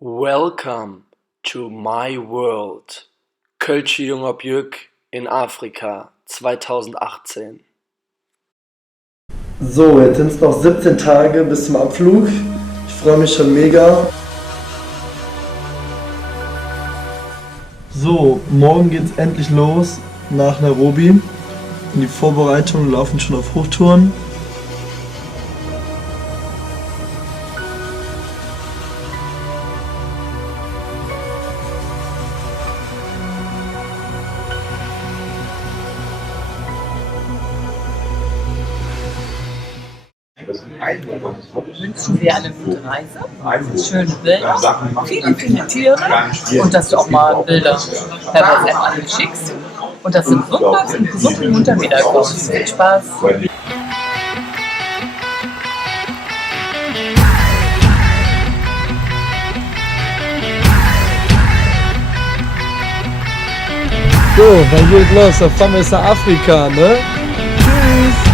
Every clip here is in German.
Welcome to my world. Kölsche junger Björk in Afrika 2018. So, jetzt sind es noch 17 Tage bis zum Abflug. Ich freue mich schon mega. So, morgen geht's endlich los nach Nairobi. Und die Vorbereitungen laufen schon auf Hochtouren. Wünschen wir eine gute Reise, schöne Bilder, viele Tiere und dass du auch mal Bilder per WhatsApp an mich schickst und dass du gesund und munter wiederkommst. Viel Spaß! So, dann geht los, dann fahren wir jetzt nach Afrika, ne? Tschüss!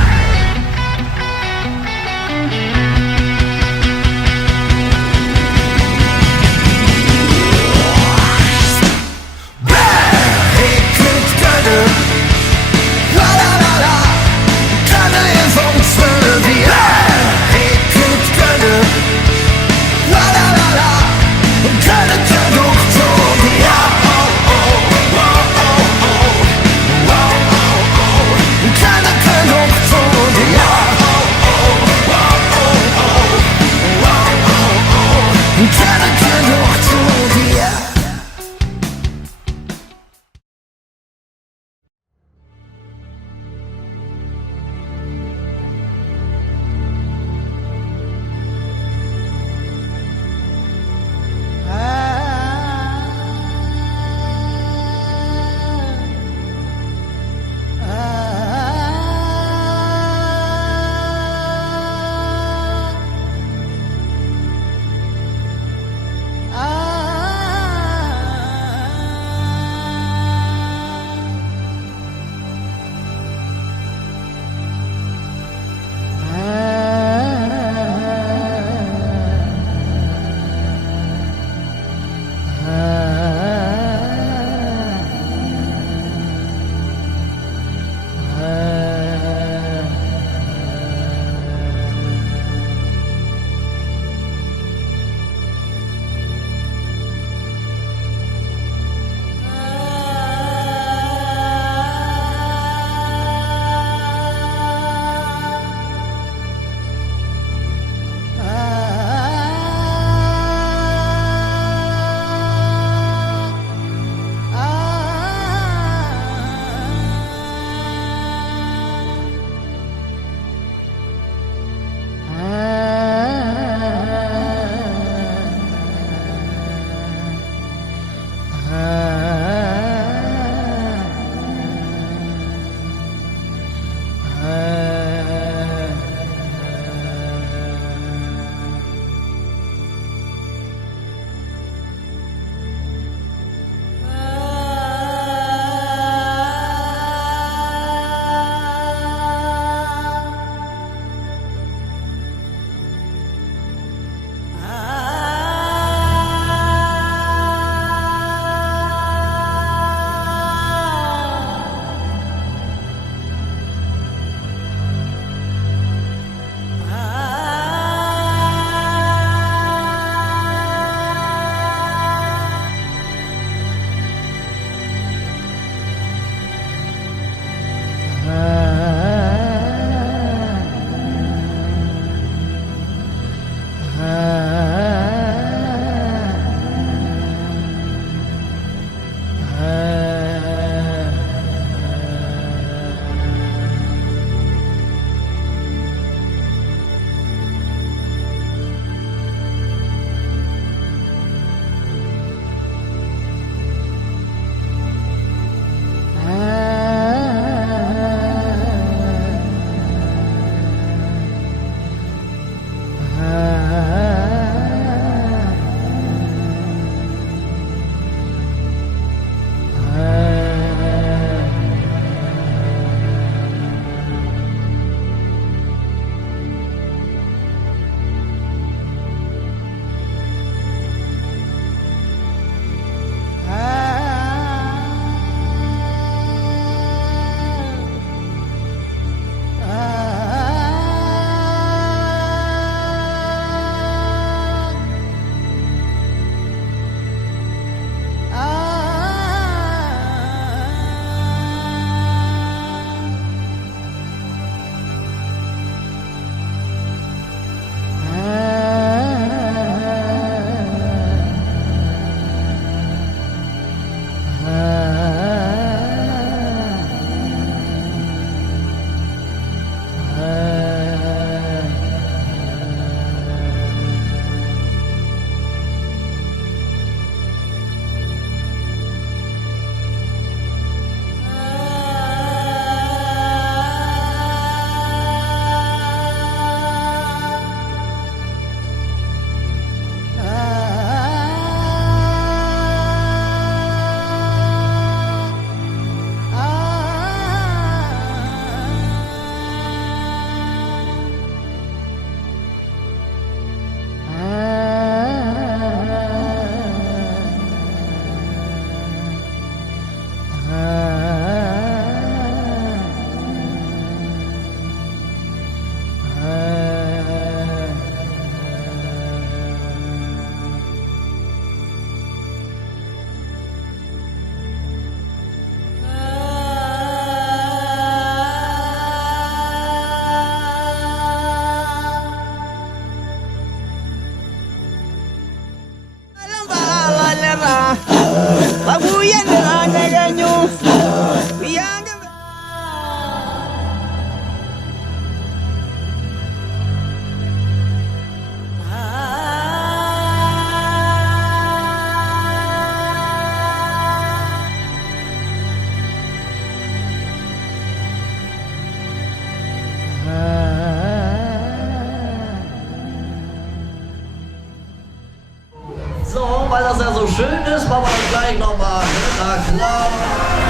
So, weil das ja so schön ist, machen wir gleich nochmal. Na klar.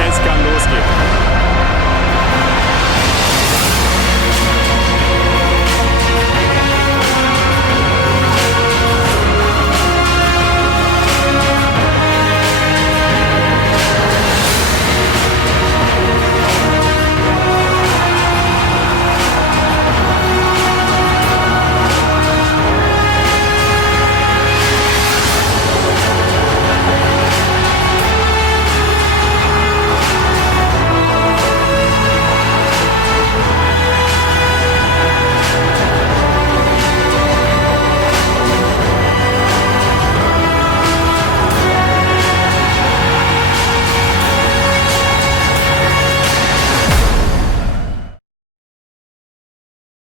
Es kann losgehen.